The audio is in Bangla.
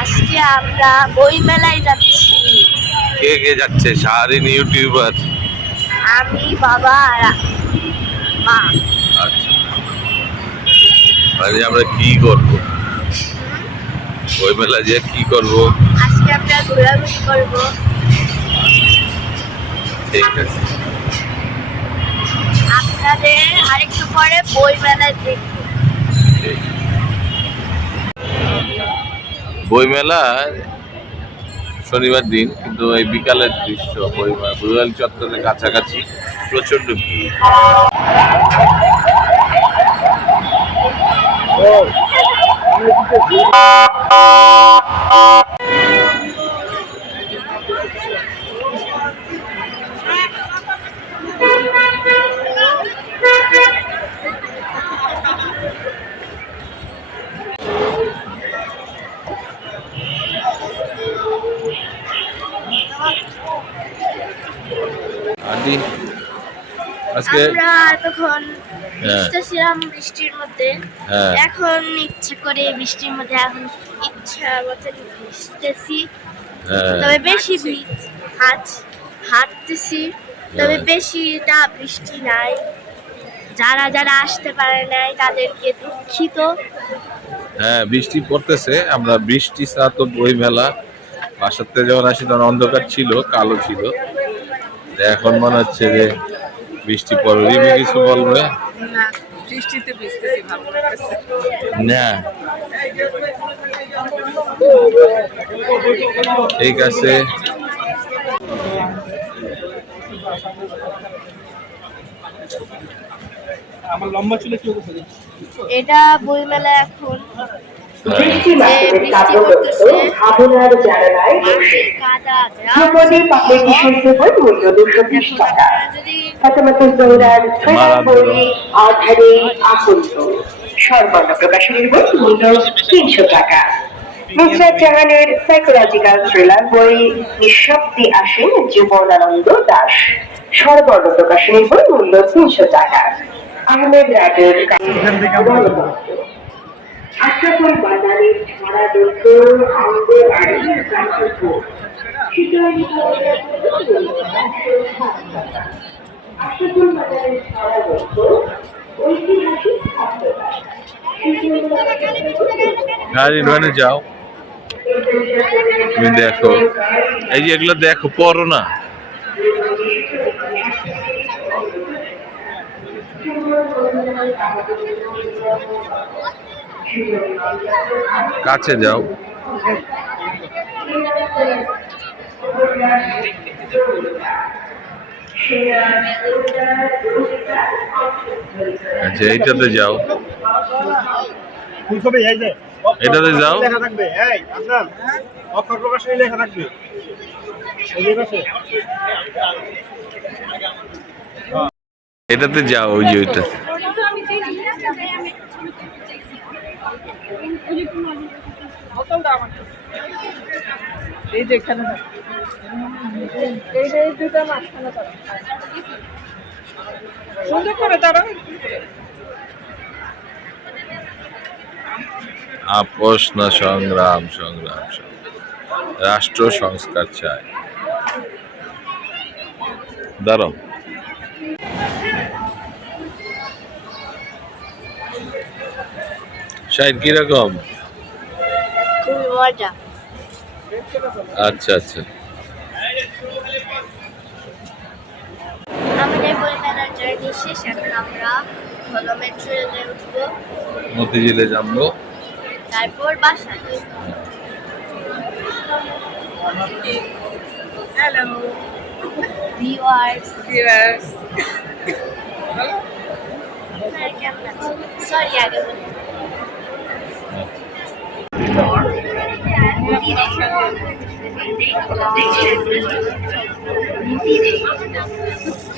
আজকে আমরা বই মেলায় যাচ্ছি। কে কে যাচ্ছে? শাহরিন ইউটিউবার। আমি বাবা আর মা। আচ্ছা। মানে আমরা কি করব? বই মেলা যে কি করব? আজকে আমরা ঘোরাঘুরি করব। ঠিক আছে। আপনাদের আরেকটু পরে বই মেলায় দেখব। বই মেলা শনিবার দিন কিন্তু এই বিকালের দৃশ্য বই বুড়াল চত্বরের কাছাকাছি প্রচণ্ড ভিড়। আদি আজকে? আমরা এতক্ষণ হ্যাঁ। ভিজতেছিলাম বৃষ্টির মধ্যে। হ্যাঁ। এখন ইচ্ছে করে বৃষ্টির মধ্যে এখন ইচ্ছা মতন ভিজতেছি হ্যাঁ। তবে বেশি ভিজ হাঁট হাঁটতেছি। তবে। বেশিটা বৃষ্টি নাই। যারা যারা আসতে পারে নাই তাদেরকে দুঃখিত। হ্যাঁ বৃষ্টি পড়তেছে। আমরা বৃষ্টি ছাড়া তো বই মেলা থেকে যখন আসি তখন অন্ধকার ছিল কালো ছিল। এখন মনে হচ্ছে যে বৃষ্টি পড়বে। রিমি কিছু বলবে? না ঠিক আছে। আমার লম্বা চুলে এটা বইমেলা এখন বৃষ্টি যে মাধ্যমে বৃষ্টি কাব্যগ্রস্ত পড়তেছে ভাবনার জানালায় মাঠে কাদা ধ্রুপদী কিশোর জীবন মূল্য দুশো বিশ টাকা। ফাতেমাতুল জোহরার মারা বই আধারে আকন্ত সর্বর্ণ প্রকাশনীর বই মূল্য তিনশো টাকা। নুসরাত জাহানের সাইকোলজিক্যাল থ্রিলার বই নিঃশব্দে আসেন জীবনানন্দ দাস সর্বর্ণ প্রকাশনীর বই মূল্য তিনশো টাকা। আহমেদ রাজের ছাড়া ছাড়া ঐতিহাসিক খাদ্যবাস গাড়ি যাও। তুমি দেখো। এই যে এগুলো দেখো পড়ো না। কাছে যাও। আচ্ছা এইটাতে যাও। এটাতে যাও। লেখা থাকবে। অক্ষর লেখা এটাতে যাও ওই যে ওইটা। এই যে এখানে সুন্দর করে তারা আপোষ না সংগ্রাম সংগ্রাম সংগ্রাম। রাষ্ট্র সংস্কার চায় দাঁড়াও। শাইন কীরকম? আচ্ছা আচ্ছা। আমাদের বইমেলার জার্নি শেষ এখন আমরা হলো মেট্রো রেলে উঠবো। মতিঝিলে যাব তারপর বাসায় হ্যালো ভিউয়ার্স ভিউয়ার্স আপনারা সরি আগে বলি। Thank you.